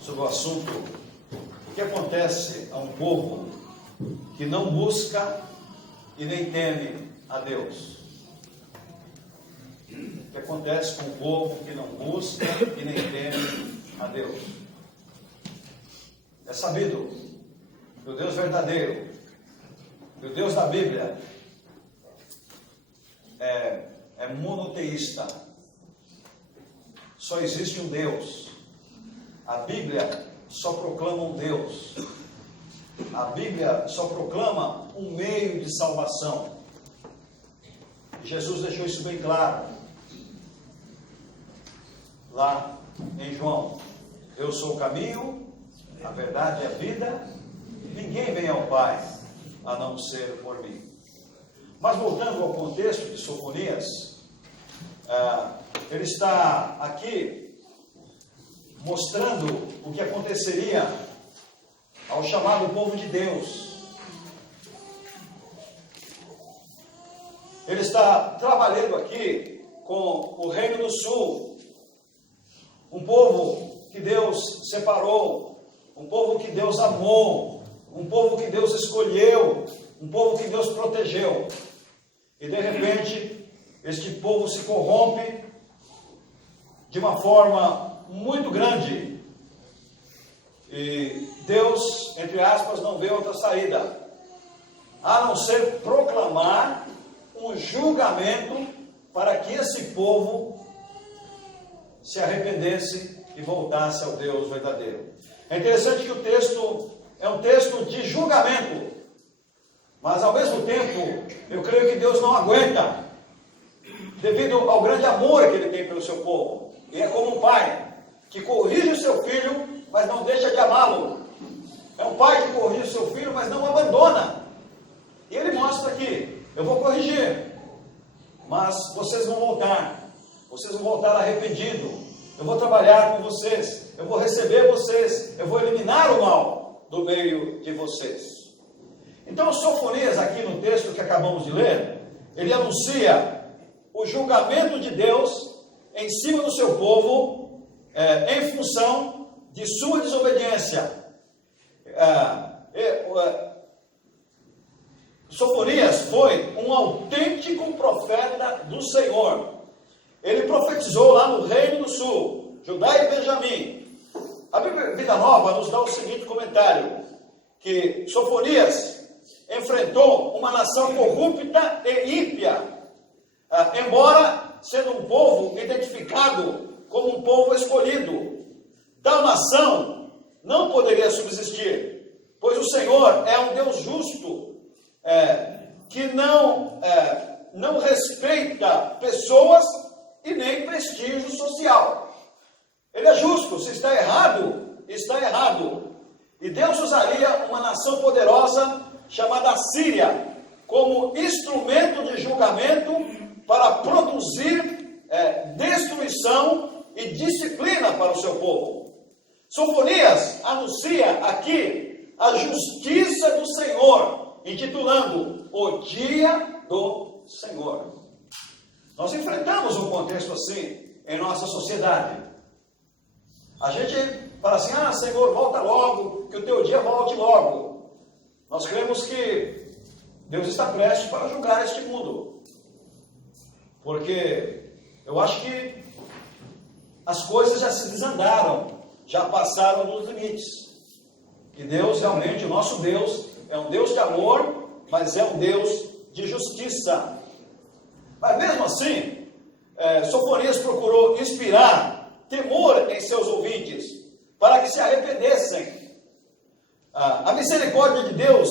sobre o assunto: o que acontece a um povo que não busca e nem teme a Deus? O que acontece com o povo que não busca e nem teme a Deus? É sabido que o Deus verdadeiro, que o Deus da Bíblia é monoteísta. Só existe um Deus. A Bíblia só proclama um Deus. A Bíblia só proclama um meio de salvação. E Jesus deixou isso bem claro lá em João: eu sou o caminho, a verdade e a vida, ninguém vem ao Pai a não ser por mim. Mas voltando ao contexto de Sofonias, ele está aqui mostrando o que aconteceria ao chamado povo de Deus. Ele está trabalhando aqui com o Reino do Sul, um povo que Deus separou, um povo que Deus amou, um povo que Deus escolheu, um povo que Deus protegeu. E de repente, este povo se corrompe de uma forma muito grande. E Deus, entre aspas, não vê outra saída a não ser proclamar um julgamento para que esse povo se arrependesse e voltasse ao Deus verdadeiro. É interessante que o texto é um texto de julgamento, mas ao mesmo tempo eu creio que Deus não aguenta, devido ao grande amor que Ele tem pelo seu povo. Ele é como um pai que corrige o seu filho, mas não deixa de amá-lo. É um pai que corrige o seu filho, mas não o abandona. E Ele mostra aqui: eu vou corrigir, mas vocês vão voltar. Vocês vão voltar arrependidos. Eu vou trabalhar com vocês. Eu vou receber vocês. Eu vou eliminar o mal do meio de vocês. Então, Sofonias, aqui no texto que acabamos de ler, ele anuncia o julgamento de Deus em cima do seu povo, em função de sua desobediência. Sofonias foi um autêntico profeta do Senhor. Ele profetizou lá no Reino do Sul, Judá e Benjamim. A Bíblia Vida Nova nos dá o seguinte comentário: que Sofonias enfrentou uma nação corrupta e ímpia, embora sendo um povo identificado como um povo escolhido. Tal nação não poderia subsistir, pois o Senhor é um Deus justo, que não respeita pessoas e nem prestígio social. Ele é justo. Se está errado, está errado. E Deus usaria uma nação poderosa chamada Síria como instrumento de julgamento para produzir destruição e disciplina para o seu povo. Sofonias anuncia aqui a justiça do Senhor, intitulando o Dia do Senhor. Nós enfrentamos um contexto assim em nossa sociedade. A gente fala assim: Senhor, volta logo, que o teu dia volte logo. Nós cremos que Deus está prestes para julgar este mundo, porque eu acho que as coisas já se desandaram, já passaram dos limites. E Deus realmente, o nosso Deus, é um Deus de amor, mas é um Deus de justiça. Mas mesmo assim, Sofonias procurou inspirar temor em seus ouvintes, para que se arrependessem. A misericórdia de Deus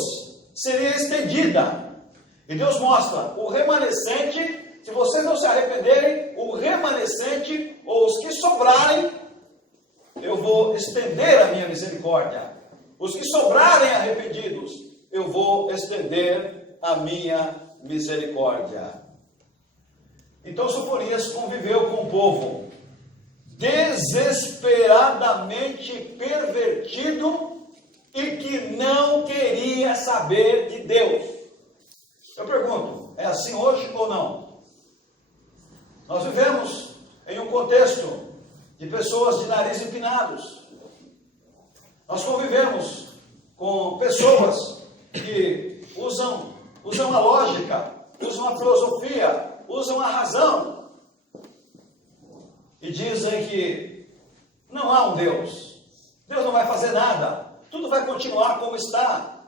seria estendida. E Deus mostra o remanescente. Se vocês não se arrependerem, o remanescente, ou os que sobrarem, eu vou estender a minha misericórdia. Os que sobrarem arrependidos, eu vou estender a minha misericórdia. Então Sofonias conviveu com o povo desesperadamente pervertido e que não queria saber de Deus. Eu pergunto, é assim hoje ou não? Nós vivemos em um contexto de pessoas de nariz empinados. Nós convivemos com pessoas que usam a lógica, usam a filosofia, usam a razão e dizem que não há um Deus. Deus não vai fazer nada. Tudo vai continuar como está.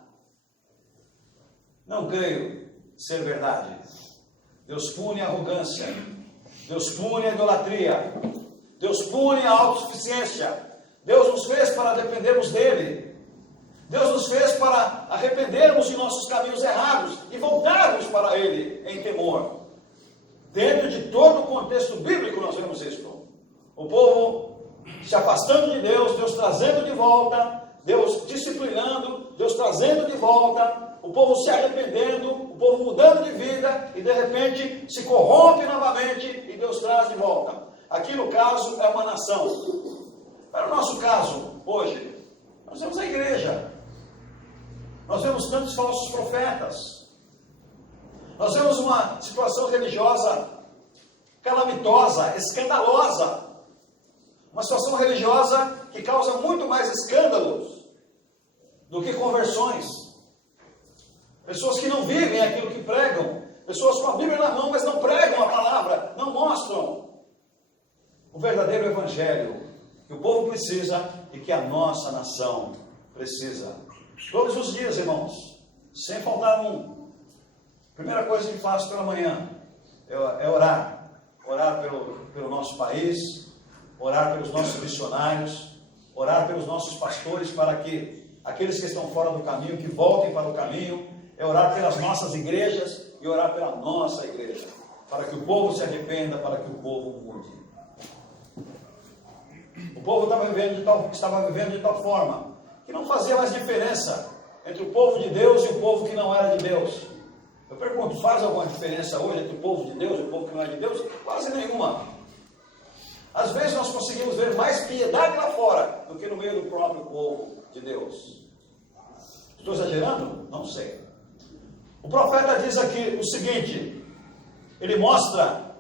Não creio ser verdade. Deus pune a arrogância. Deus pune a idolatria. Deus pune a autossuficiência. Deus nos fez para dependermos dele. Deus nos fez para arrependermos de nossos caminhos errados e voltarmos para ele em temor. Dentro de todo o contexto bíblico nós vemos isso. O povo se afastando de Deus, Deus trazendo de volta, Deus disciplinando, Deus trazendo de volta, o povo se arrependendo, o povo mudando de vida e de repente se corrompe novamente e Deus traz de volta. Aqui no caso é uma nação. Para o nosso caso, hoje, nós vemos a igreja. Nós vemos tantos falsos profetas. Nós vemos uma situação religiosa calamitosa, escandalosa. Uma situação religiosa que causa muito mais escândalos do que conversões. Pessoas que não vivem aquilo que pregam. Pessoas com a Bíblia na mão, mas não pregam a palavra, não mostram o verdadeiro evangelho que o povo precisa e que a nossa nação precisa. Todos os dias, irmãos, sem faltar um. Primeira coisa que faço pela manhã é orar. Orar pelo nosso país, orar pelos nossos missionários, orar pelos nossos pastores para que aqueles que estão fora do caminho, que voltem para o caminho, é orar pelas nossas igrejas e orar pela nossa igreja, para que o povo se arrependa, para que o povo mude. O povo estava vivendo de tal forma que não fazia mais diferença entre o povo de Deus e o povo que não era de Deus. Eu pergunto, faz alguma diferença hoje entre o povo de Deus e o povo que não é de Deus? Quase nenhuma. Às vezes nós conseguimos ver mais piedade lá fora do que no meio do próprio povo de Deus. Estou exagerando? Não sei. O profeta diz aqui o seguinte, ele mostra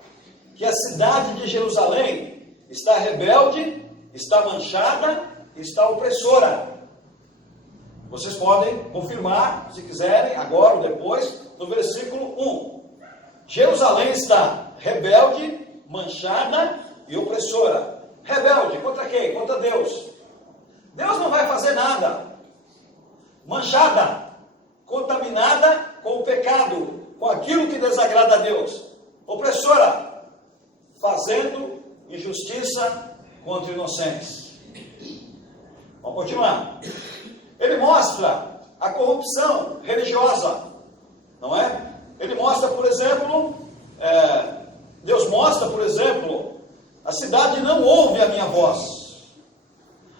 que a cidade de Jerusalém está rebelde, está manchada, está opressora. Vocês podem confirmar, se quiserem, agora ou depois, no versículo 1. Jerusalém está rebelde, manchada e opressora. Rebelde, contra quem? Contra Deus. Deus não vai fazer nada. Manchada, contaminada com o pecado, com aquilo que desagrada a Deus. Opressora, fazendo injustiça contra inocentes. Vamos continuar. Ele mostra a corrupção religiosa, não é? Ele mostra, por exemplo, Deus mostra, por exemplo, a cidade não ouve a minha voz,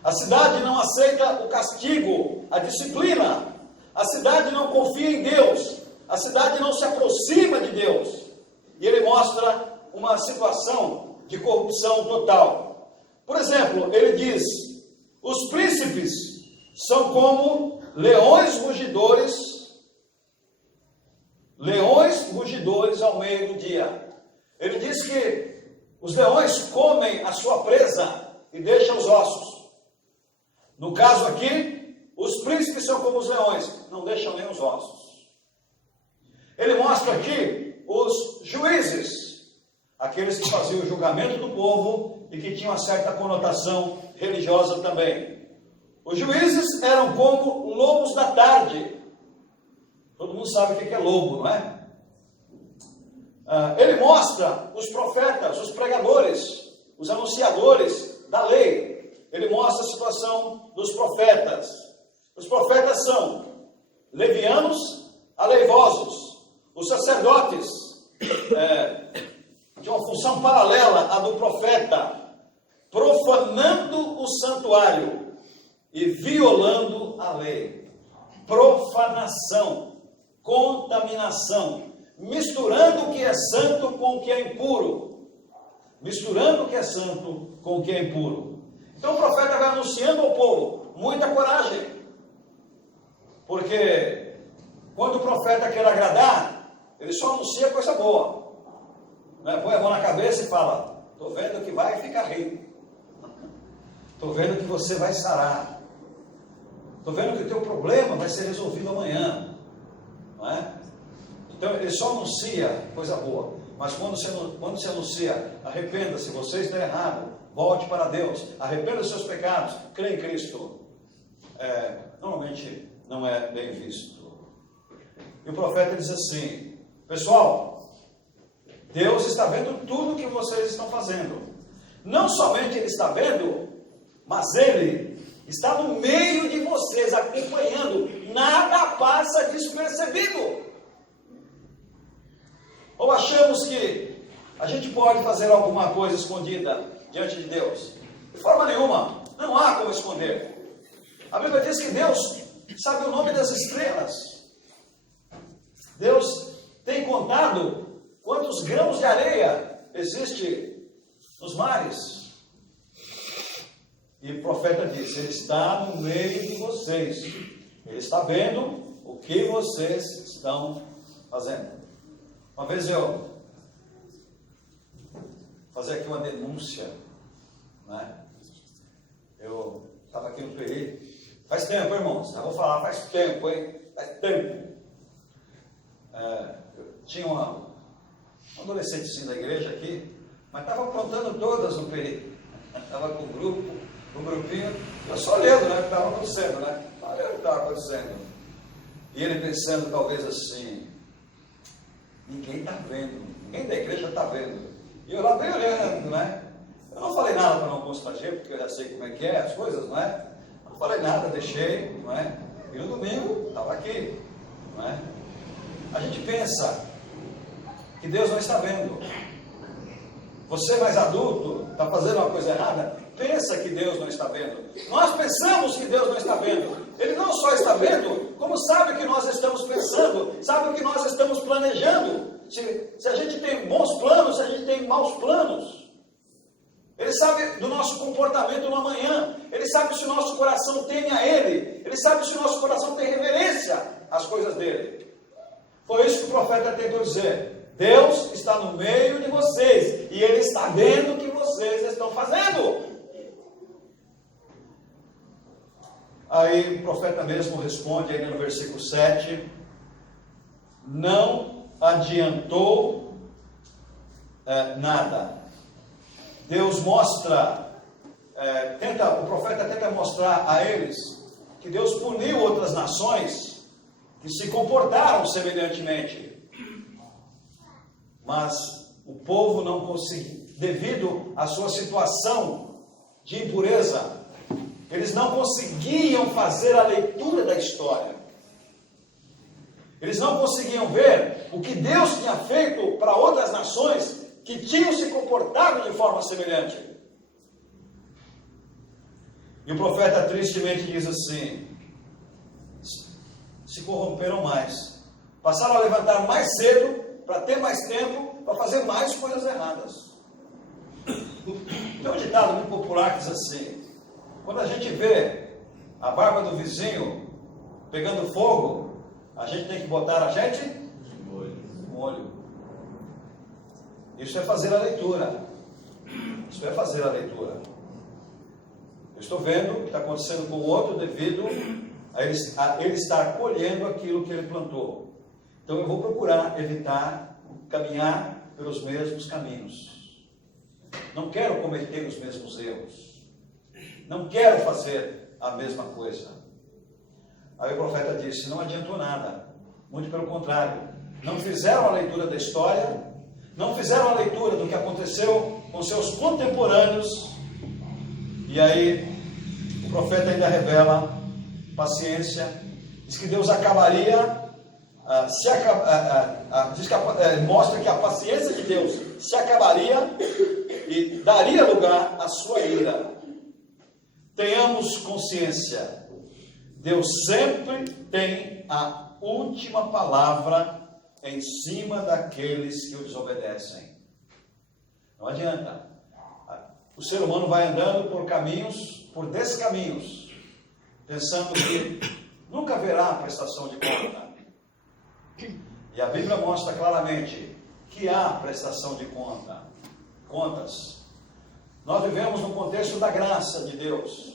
a cidade não aceita o castigo, a disciplina, a cidade não confia em Deus, a cidade não se aproxima de Deus, e ele mostra uma situação de corrupção total. Por exemplo, ele diz, os príncipes são como leões rugidores ao meio do dia. Ele diz que os leões comem a sua presa e deixam os ossos. No caso aqui, os príncipes são como os leões, não deixam nem os ossos. Ele mostra aqui os juízes, aqueles que faziam o julgamento do povo e que tinham uma certa conotação religiosa também. Os juízes eram como lobos da tarde. Todo mundo sabe o que é lobo, não é? Ele mostra os profetas, os pregadores, os anunciadores da lei. Ele mostra a situação dos profetas. Os profetas são levianos, aleivosos. Os sacerdotes, de uma função paralela à do profeta, profanando o santuário e violando a lei. Profanação, contaminação, misturando o que é santo com o que é impuro. Misturando o que é santo com o que é impuro. Então o profeta vai anunciando ao povo, muita coragem. Porque quando o profeta quer agradar, ele só anuncia coisa boa. Põe a mão na cabeça e fala, estou vendo que vai ficar rico. Estou vendo que você vai sarar. Estou vendo que o teu problema vai ser resolvido amanhã. Não é? Então ele só anuncia coisa boa. Mas quando se anuncia, arrependa-se, você está errado, volte para Deus, arrependa dos seus pecados, crê em Cristo, normalmente não é bem visto. E o profeta diz assim: pessoal, Deus está vendo tudo que vocês estão fazendo. Não somente Ele está vendo, mas Ele está no meio de vocês, acompanhando. Nada passa despercebido. Ou achamos que a gente pode fazer alguma coisa escondida diante de Deus? De forma nenhuma, não há como esconder. A Bíblia diz que Deus sabe o nome das estrelas. Deus tem contado quantos grãos de areia existe nos mares. E o profeta disse: Ele está no meio de vocês. Ele está vendo o que vocês estão fazendo. Uma vez eu fazer aqui uma denúncia, né? Eu estava aqui no Peri, faz tempo, irmãos, eu vou falar, faz tempo, hein? Faz tempo. Eu tinha um adolescentezinho da igreja aqui, mas estava aprontando todas no Peri. Estava com um grupinho, eu só olhando, né, o que estava acontecendo, né? Olhando o que estava acontecendo. E ele pensando talvez assim: ninguém está vendo, ninguém da igreja está vendo. E eu lá bem olhando, né? Eu não falei nada para não constranger, porque eu já sei como é que é as coisas, não é? Não falei nada, deixei, não é? E no domingo, estava aqui, não é? A gente pensa que Deus não está vendo. Você mais adulto, está fazendo uma coisa errada, pensa que Deus não está vendo. Nós pensamos que Deus não está vendo. Ele não só está vendo, como sabe o que nós estamos pensando, sabe o que nós estamos planejando. Se a gente tem bons planos, se a gente tem maus planos. Ele sabe do nosso comportamento no amanhã. Ele sabe se o nosso coração teme a Ele. Ele sabe se o nosso coração tem reverência às coisas dele. Foi isso que o profeta tentou dizer. Deus está no meio de vocês e Ele está vendo o que vocês estão fazendo. Aí o profeta mesmo responde aí no versículo 7: não adiantou nada. Deus mostra, o profeta tenta mostrar a eles que Deus puniu outras nações que se comportaram semelhantemente. Mas o povo não conseguiu, devido à sua situação de impureza, eles não conseguiam fazer a leitura da história. Eles não conseguiam ver o que Deus tinha feito para outras nações que tinham se comportado de forma semelhante. E o profeta tristemente diz assim: se corromperam mais, passaram a levantar mais cedo, para ter mais tempo, para fazer mais coisas erradas. Tem um ditado muito popular que diz assim: quando a gente vê a barba do vizinho pegando fogo, a gente tem que botar a gente no molho. Isso é fazer a leitura. Isso é fazer a leitura. Eu estou vendo o que está acontecendo com o outro devido a ele estar colhendo aquilo que ele plantou. Então eu vou procurar evitar caminhar pelos mesmos caminhos. Não quero cometer os mesmos erros. Não quero fazer a mesma coisa. Aí o profeta disse: não adiantou nada. Muito pelo contrário. Não fizeram a leitura da história, não fizeram a leitura do que aconteceu com seus contemporâneos. E aí o profeta ainda revela paciência. Diz que Deus acabaria, mostra que a paciência de Deus se acabaria e daria lugar à sua ira. Tenhamos consciência, Deus sempre tem a última palavra em cima daqueles que o desobedecem. Não adianta. O ser humano vai andando por caminhos, por descaminhos, pensando que nunca haverá prestação de conta. E a Bíblia mostra claramente que há prestação de contas. Nós vivemos no contexto da graça de Deus.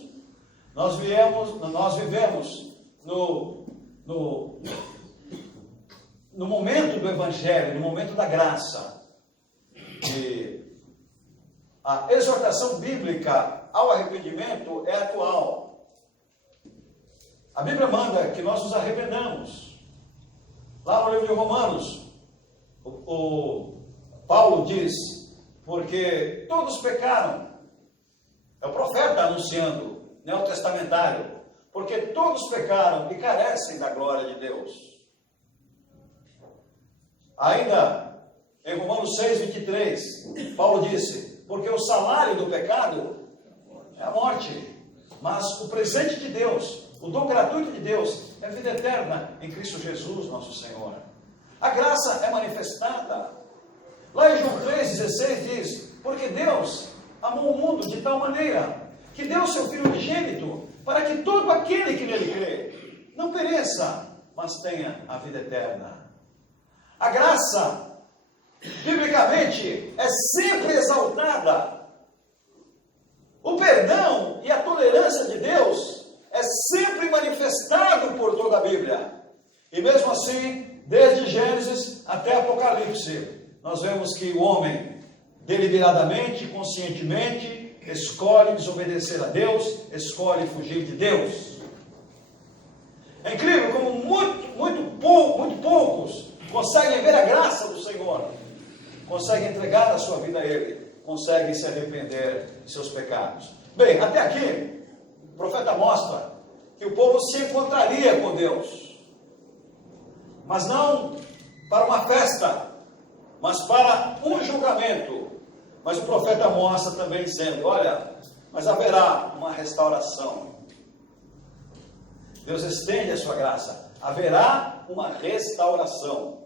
Nós vivemos no momento do Evangelho, no momento da graça. E a exortação bíblica ao arrependimento é atual. A Bíblia manda que nós nos arrependamos. Lá no livro de Romanos, o Paulo diz, porque todos pecaram. É o profeta anunciando, neotestamentário, porque todos pecaram e carecem da glória de Deus. Ainda em Romanos 6:23, Paulo disse, porque o salário do pecado é a morte, mas o presente de Deus, o dom gratuito de Deus, é a vida eterna em Cristo Jesus, nosso Senhor. A graça é manifestada. Lá em João 3,16 diz, porque Deus amou o mundo de tal maneira que deu seu Filho unigênito para que todo aquele que nele crê não pereça, mas tenha a vida eterna. A graça, biblicamente, é sempre exaltada. O perdão e a tolerância de Deus é sempre manifestado por toda a Bíblia. E mesmo assim, desde Gênesis até Apocalipse, nós vemos que o homem, deliberadamente, conscientemente, escolhe desobedecer a Deus, escolhe fugir de Deus. É incrível como muito poucos conseguem ver a graça do Senhor, conseguem entregar a sua vida a Ele, conseguem se arrepender de seus pecados. Bem, até aqui, o profeta mostra que o povo se encontraria com Deus, mas não para uma festa, mas para um julgamento. Mas o profeta mostra também dizendo, olha, mas haverá uma restauração. Deus estende a sua graça. Haverá uma restauração.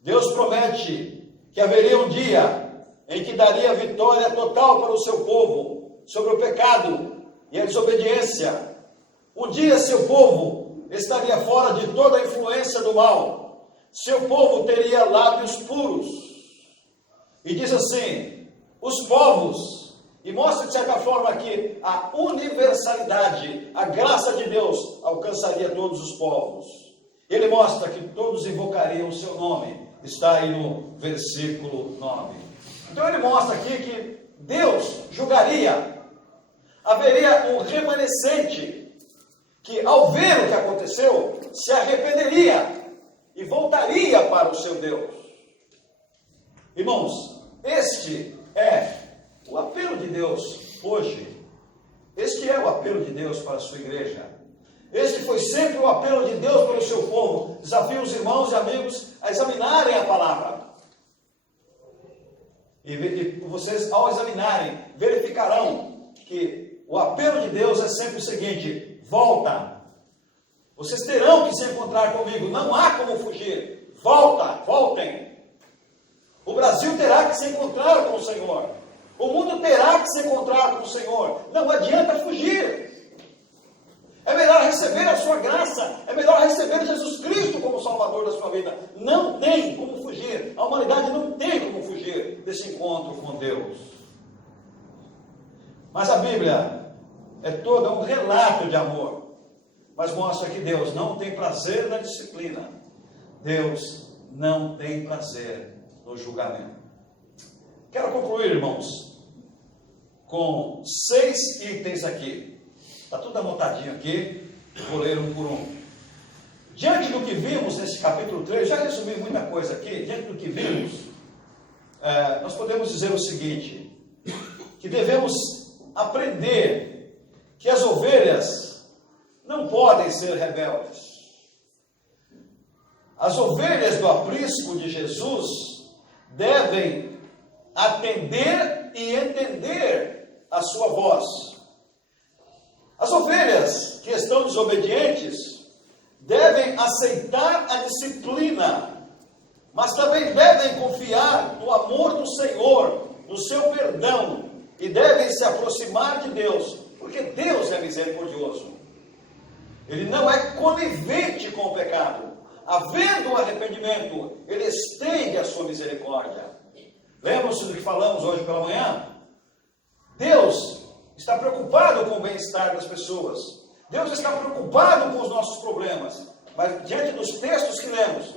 Deus promete que haveria um dia em que daria vitória total para o seu povo sobre o pecado e a desobediência. Um dia seu povo estaria fora de toda a influência do mal. Seu povo teria lábios puros. E diz assim, os povos, e mostra de certa forma que a universalidade, a graça de Deus alcançaria todos os povos. Ele mostra que todos invocariam o seu nome, está aí no versículo 9. Então ele mostra aqui que Deus julgaria, haveria um remanescente, que ao ver o que aconteceu, se arrependeria e voltaria para o seu Deus. Irmãos, este é o apelo de Deus hoje. Este é o apelo de Deus para a sua igreja. Este foi sempre o apelo de Deus para o seu povo. Desafio os irmãos e amigos a examinarem a palavra. E vocês, ao examinarem, verificarão que o apelo de Deus é sempre o seguinte: volta. Vocês terão que se encontrar comigo. Não há como fugir. Voltem. O Brasil terá que se encontrar com o Senhor. O mundo terá que se encontrar com o Senhor. Não adianta fugir. É melhor receber a sua graça. É melhor receber Jesus Cristo como Salvador da sua vida. Não tem como fugir. A humanidade não tem como fugir desse encontro com Deus. Mas a Bíblia é toda um relato de amor. Mas mostra que Deus não tem prazer na disciplina. Deus não tem prazer no julgamento. Quero concluir, irmãos, com 6 itens aqui. Está tudo anotadinho aqui, vou ler um por um. Diante do que vimos nesse capítulo 3, já resumi muita coisa aqui, diante do que vimos, nós podemos dizer o seguinte, que devemos aprender que as ovelhas não podem ser rebeldes. As ovelhas do aprisco de Jesus devem atender e entender a sua voz. As ovelhas que estão desobedientes devem aceitar a disciplina, mas também devem confiar no amor do Senhor, no seu perdão, e devem se aproximar de Deus, porque Deus é misericordioso. Ele não é conivente com o pecado. Havendo o arrependimento, Ele estende a sua misericórdia. Lembram-se do que falamos hoje pela manhã? Deus está preocupado com o bem-estar das pessoas. Deus está preocupado com os nossos problemas. Mas diante dos textos que lemos,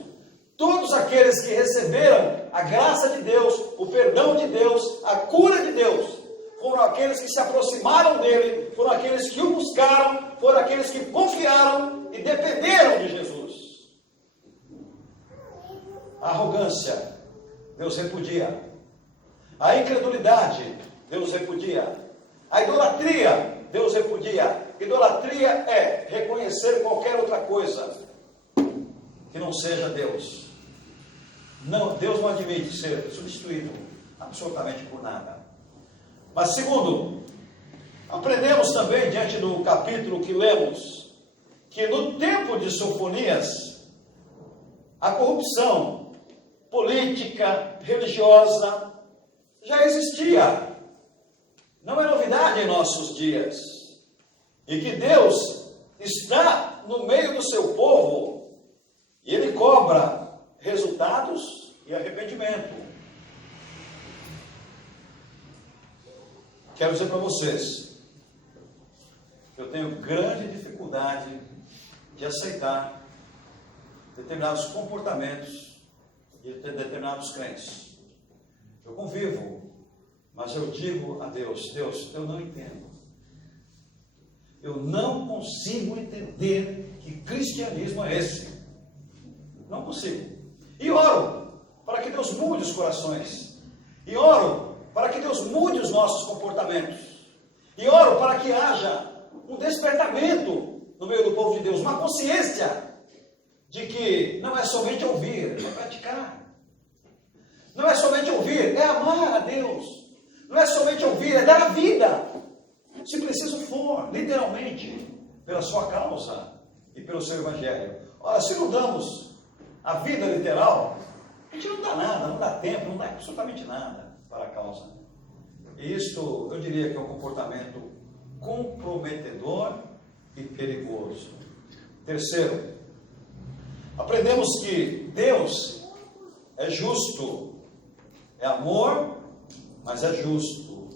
todos aqueles que receberam a graça de Deus, o perdão de Deus, a cura de Deus, foram aqueles que se aproximaram dele, foram aqueles que o buscaram, foram aqueles que confiaram e dependeram de Jesus. A arrogância, Deus repudia. A incredulidade, Deus repudia. A idolatria, Deus repudia. Idolatria é reconhecer qualquer outra coisa que não seja Deus. Não, Deus não admite ser substituído absolutamente por nada. Mas segundo, aprendemos também diante do capítulo que lemos, que no tempo de Sofonias, a corrupção política, religiosa, já existia. Não é novidade em nossos dias. E que Deus está no meio do seu povo e Ele cobra resultados e arrependimento. Quero dizer para vocês, eu tenho grande dificuldade de aceitar determinados comportamentos de determinados crentes. Eu convivo, mas eu digo a Deus, Deus, eu não entendo. Eu não consigo entender que cristianismo é esse. Não consigo. E oro para que Deus mude os corações. E oro para que Deus mude os nossos comportamentos. E oro para que haja um despertamento no meio do povo de Deus, uma consciência de que não é somente ouvir, é praticar. Não é somente ouvir, é amar a Deus. Não é somente ouvir, é dar a vida. Se preciso for, literalmente, pela sua causa e pelo seu evangelho. Ora, se não damos a vida literal, a gente não dá nada, não dá tempo, não dá absolutamente nada para a causa. E isto, eu diria que é um comportamento comprometedor e perigoso. Terceiro, aprendemos que Deus é justo, é amor, mas é justo.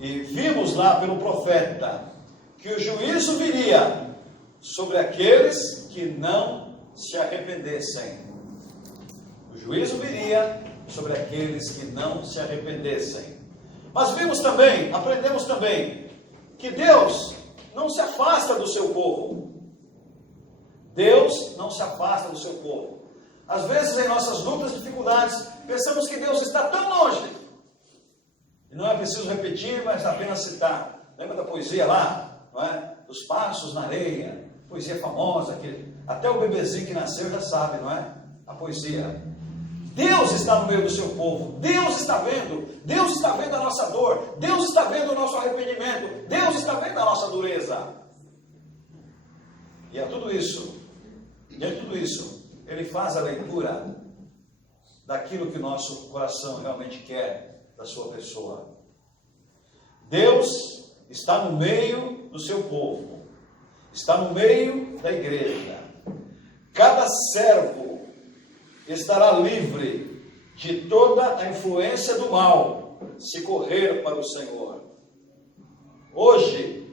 E vimos lá pelo profeta que o juízo viria sobre aqueles que não se arrependessem. O juízo viria sobre aqueles que não se arrependessem. Mas vimos também, aprendemos também, que Deus não se afasta do seu povo. Deus não se afasta do seu povo. Às vezes, em nossas lutas e dificuldades, pensamos que Deus está tão longe. E não é preciso repetir, mas apenas citar. Lembra da poesia lá? Não é? Dos passos na areia. Poesia famosa, que até o bebezinho que nasceu já sabe, não é? A poesia. Deus está no meio do seu povo. Deus está vendo. Deus está vendo a nossa dor. Deus está vendo o nosso arrependimento. Deus está vendo a nossa dureza. E é tudo isso. E é tudo isso. Ele faz a leitura daquilo que o nosso coração realmente quer da sua pessoa. Deus está no meio do seu povo. Está no meio da igreja. Cada servo estará livre de toda a influência do mal, se correr para o Senhor. Hoje,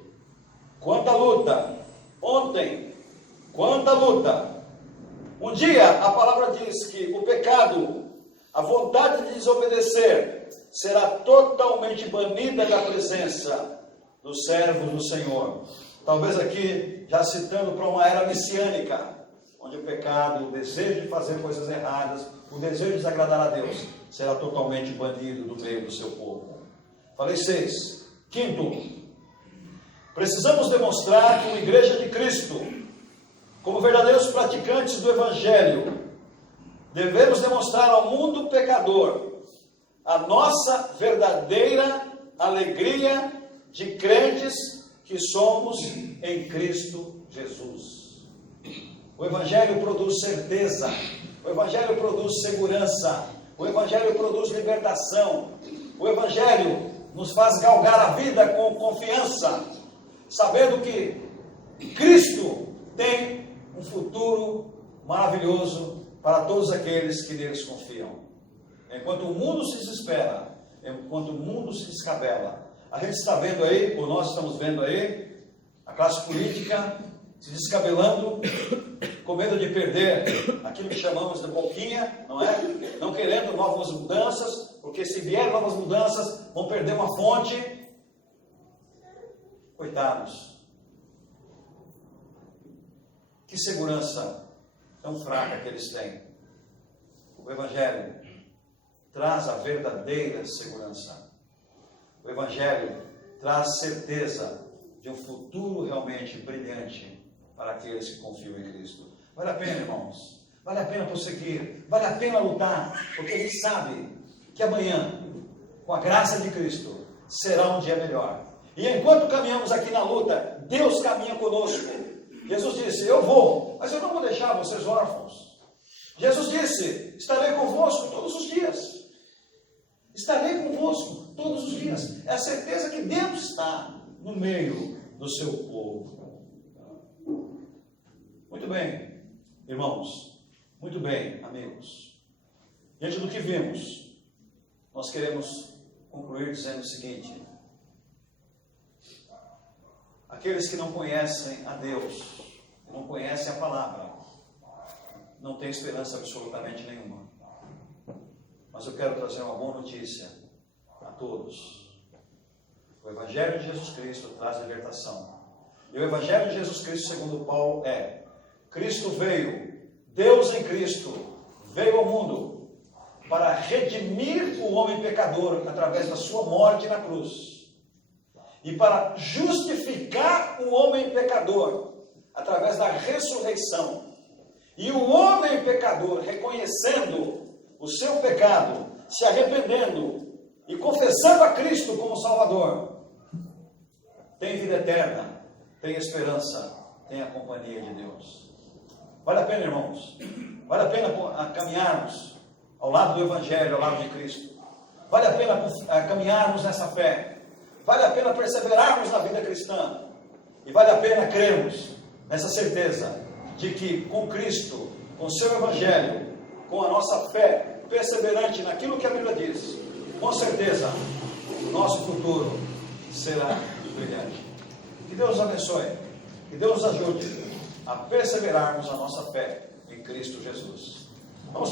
quanta luta. Ontem, quanta luta. Um dia, a palavra diz que o pecado, a vontade de desobedecer, será totalmente banida da presença dos servos do Senhor. Talvez aqui, já citando para uma era messiânica, onde o pecado, o desejo de fazer coisas erradas, o desejo de desagradar a Deus, será totalmente banido do meio do seu povo. Falei 6. Quinto, precisamos demonstrar como igreja de Cristo, como verdadeiros praticantes do Evangelho, devemos demonstrar ao mundo pecador a nossa verdadeira alegria de crentes que somos em Cristo Jesus. O Evangelho produz certeza, o Evangelho produz segurança, o Evangelho produz libertação, o Evangelho nos faz galgar a vida com confiança, sabendo que Cristo tem um futuro maravilhoso para todos aqueles que neles confiam. Enquanto o mundo se desespera, enquanto o mundo se descabela, A gente está vendo aí, ou nós estamos vendo aí, a classe política se descabelando, com medo de perder aquilo que chamamos de boquinha, não é? Não querendo novas mudanças, porque se vier novas mudanças, vão perder uma fonte. Coitados. Que segurança tão fraca que eles têm. O Evangelho traz a verdadeira segurança. O Evangelho traz certeza de um futuro realmente brilhante para aqueles que confiam em Cristo. Vale a pena, irmãos. Vale a pena prosseguir. Vale a pena lutar. Porque a gente sabe que amanhã, com a graça de Cristo, será um dia melhor. E enquanto caminhamos aqui na luta, Deus caminha conosco. Jesus disse, eu vou, mas eu não vou deixar vocês órfãos. Jesus disse, estarei convosco todos os dias. Estarei convosco todos os dias. É a certeza que Deus está no meio do seu povo. Muito bem, irmãos. Muito bem, amigos. Diante do que vimos, nós queremos concluir dizendo o seguinte. Aqueles que não conhecem a Deus, não conhecem a palavra, não têm esperança absolutamente nenhuma. Mas eu quero trazer uma boa notícia a todos. O Evangelho de Jesus Cristo traz libertação. E o Evangelho de Jesus Cristo, segundo Paulo, é: Cristo veio, Deus em Cristo, veio ao mundo para redimir o homem pecador através da sua morte na cruz. E para justificar o homem pecador através da ressurreição. E o homem pecador, reconhecendo o seu pecado, se arrependendo e confessando a Cristo como Salvador, tem vida eterna, tem esperança, tem a companhia de Deus. Vale a pena, irmãos, vale a pena caminharmos ao lado do Evangelho, ao lado de Cristo. Vale a pena caminharmos nessa fé. Vale a pena perseverarmos na vida cristã. E vale a pena crermos nessa certeza de que com Cristo, com o seu Evangelho, com a nossa fé perseverante naquilo que a Bíblia diz, com certeza o nosso futuro será brilhante. Que Deus nos abençoe. Que Deus nos ajude a perseverarmos a nossa fé em Cristo Jesus. Vamos